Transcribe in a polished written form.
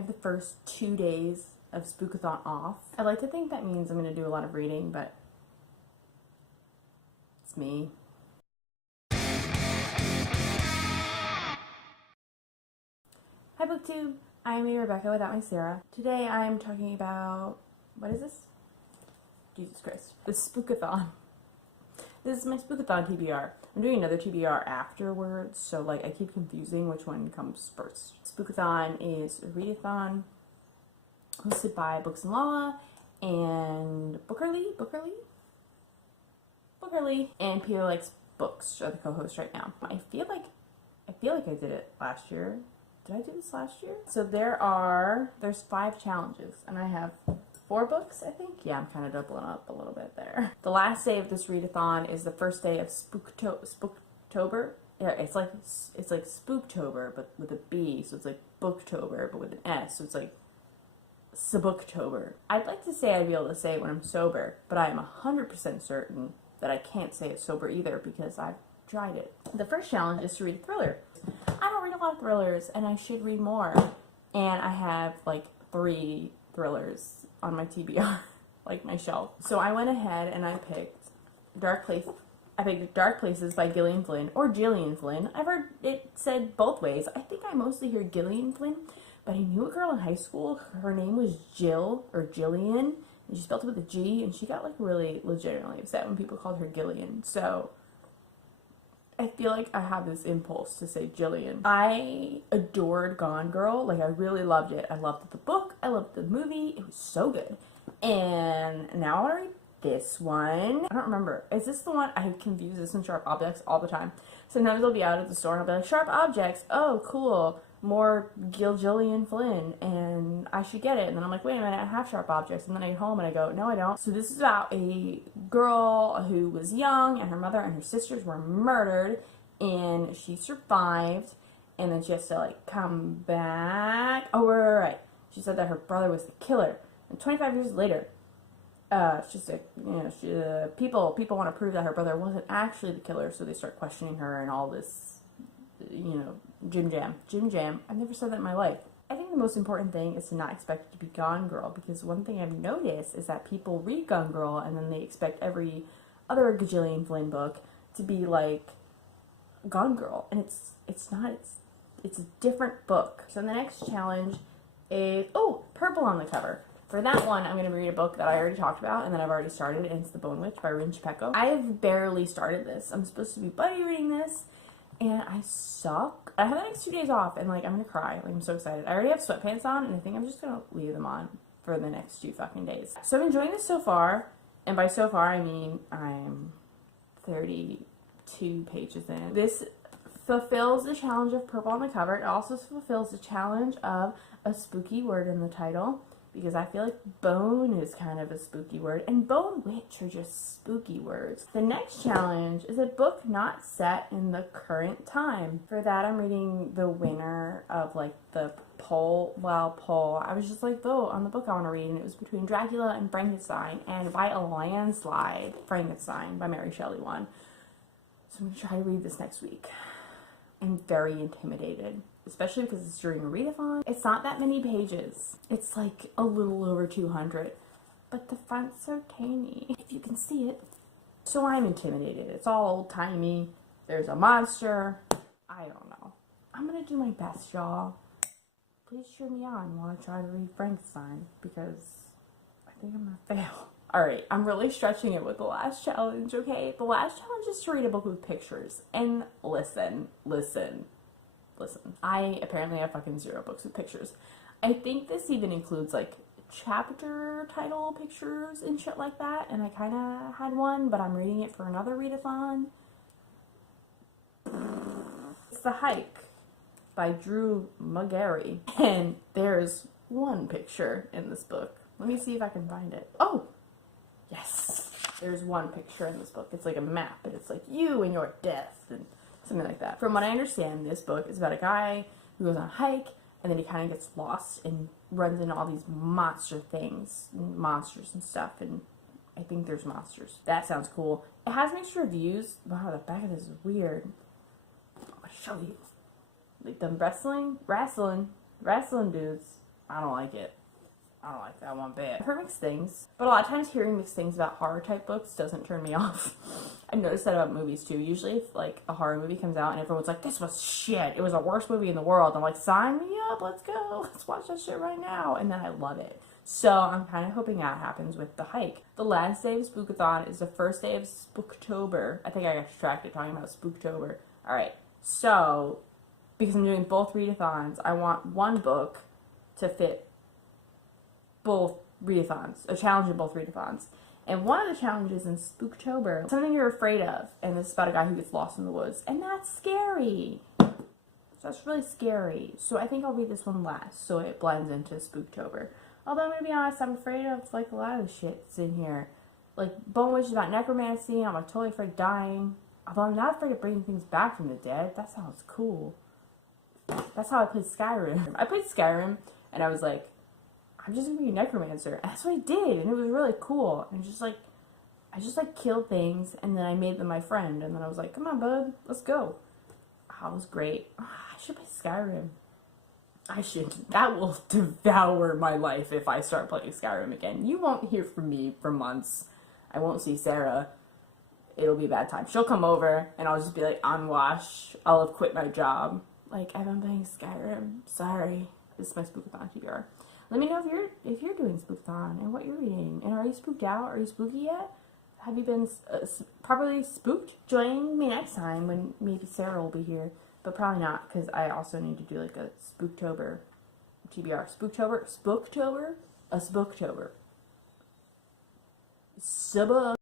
I have the first 2 days of Spookathon off. I like to think that means I'm going to do a lot of reading, but it's me. Hi BookTube, I'm Rebecca without my Sarah. Today I'm talking about, what is this? Jesus Christ. The Spookathon. This is my Spookathon TBR. I'm doing another TBR afterwards, so like I keep confusing which one comes first. Spookathon is a readathon hosted by Books and Lala and Bookerly, and Peter Likes Books are the co-hosts right now. I feel like I did it last year. Did I do this last year? So there's 5 challenges, and I have 4 books, I think. Yeah, I'm kind of doubling up a little bit there. The last day of this readathon is the first day of Spooktober. Yeah, it's like Spooktober, but with a B, so it's like Booktober, but with an S, so it's like Spooktober. I'd like to say I'd be able to say it when I'm sober, but I am 100% certain that I can't say it sober either because I've tried it. The first challenge is to read a thriller. I don't read a lot of thrillers, and I should read more. And I have like 3 thrillers on my TBR, like my shelf. So I went ahead and I picked Dark Places by Gillian Flynn, or Gillian Flynn. I've heard it said both ways. I think I mostly hear Gillian Flynn, but I knew a girl in high school, her name was Jill, or Gillian, and she spelled it with a G, and she got like really legitimately upset when people called her Gillian. So I feel like I have this impulse to say Gillian. I adored Gone Girl. Like, I really loved it. I loved the book. I loved the movie. It was so good. And now I want to read this one. I don't remember. Is this the one? I confuse this and Sharp Objects all the time. Sometimes I'll be out at the store and I'll be like, Sharp Objects. Oh, cool. More Gillian Flynn. And I should get it. And then I'm like, wait a minute. I have Sharp Objects. And then I get home and I go, no, I don't. So this is about a girl who was young and her mother and her sisters were murdered. And she survived. And then she has to, like, come back. Oh, right. She said that her brother was the killer. And 25 years later, she's like, you know, people want to prove that her brother wasn't actually the killer, so they start questioning her and all this, you know, Jim Jam. I've never said that in my life. I think the most important thing is to not expect it to be Gone Girl, because one thing I've noticed is that people read Gone Girl and then they expect every other Gillian Flynn book to be like Gone Girl, and it's not. It's a different book. So the next challenge is, oh, purple on the cover. For that one, I'm going to read a book that I already talked about and that I've already started, and it's The Bone Witch by Chupeco. I've barely started this. I'm supposed to be buddy reading this, and I suck. I have the next 2 days off, and, like, I'm going to cry. Like, I'm so excited. I already have sweatpants on, and I think I'm just going to leave them on for the next 2 fucking days. So I'm enjoying this so far, and by so far, I mean I'm 32 pages in. This fulfills the challenge of purple on the cover. It also fulfills the challenge of a spooky word in the title, because I feel like bone is kind of a spooky word, and bone witch are just spooky words. The next challenge is a book not set in the current time. For that, I'm reading the winner of, like, the poll. I was just like, vote on the book I want to read, and it was between Dracula and Frankenstein, and by a landslide, Frankenstein by Shelley won. So I'm going to try to read this next week. I'm very intimidated, especially because it's during a readathon. It's not that many pages. It's like a little over 200, but the front's so tiny, if you can see it. So I'm intimidated. It's all old-timey. There's a monster. I don't know. I'm gonna do my best, y'all. Please cheer me on while I try to read Frankenstein, because I think I'm gonna fail. Alright, I'm really stretching it with the last challenge, okay? The last challenge is to read a book with pictures. And listen. I apparently have fucking 0 books with pictures. I think this even includes, like, chapter title pictures and shit like that. And I kind of had one, but I'm reading it for another readathon. It's The Hike by Magary. And there's one picture in this book. Let me see if I can find it. Oh! Yes, there's one picture in this book. It's like a map, and it's like you and your death, and something like that. From what I understand, this book is about a guy who goes on a hike, and then he kind of gets lost and runs into all these monsters and stuff, and I think there's monsters. That sounds cool. It has mixed reviews. Wow, the back of this is weird. I'm gonna show you. Like them wrestling dudes I don't like it. I don't like that one bit. I've heard mixed things, but a lot of times hearing mixed things about horror type books doesn't turn me off. I noticed that about movies too. Usually if like a horror movie comes out and everyone's like, this was shit, it was the worst movie in the world, I'm like, sign me up, let's go, let's watch that shit right now, and then I love it. So I'm kind of hoping that happens with The Hike. The last day of Spookathon is the first day of Spooktober. I think I got distracted talking about Spooktober. Alright, so because I'm doing both readathons, I want one book to fit both readathons, a challenge in both readathons. And one of the challenges in Spooktober, something you're afraid of, and this is about a guy who gets lost in the woods, and that's scary. So that's really scary. So I think I'll read this one last, so it blends into Spooktober. Although I'm gonna be honest, I'm afraid of like a lot of the shit that's in here. Like Bone Witch is about necromancy, I'm like totally afraid of dying. Although I'm not afraid of bringing things back from the dead. That sounds cool. That's how I played Skyrim. I played Skyrim, and I was like, I'm just gonna be a necromancer. And that's what I did, and it was really cool. And I just killed things, and then I made them my friend, and then I was like, come on, bud, let's go. That was great. I should play Skyrim. I should. That will devour my life if I start playing Skyrim again. You won't hear from me for months. I won't see Sarah. It'll be a bad time. She'll come over, and I'll just be like, on wash. I'll have quit my job. Like, I've been playing Skyrim. Sorry. This is my Spookathon TBR. Let me know if you're doing Spookathon and what you're reading. And are you spooked out? Are you spooky yet? Have you been properly spooked? Join me next time when maybe Sarah will be here. But probably not, because I also need to do like a Spooktober TBR. Spooktober? A Spooktober? Suba.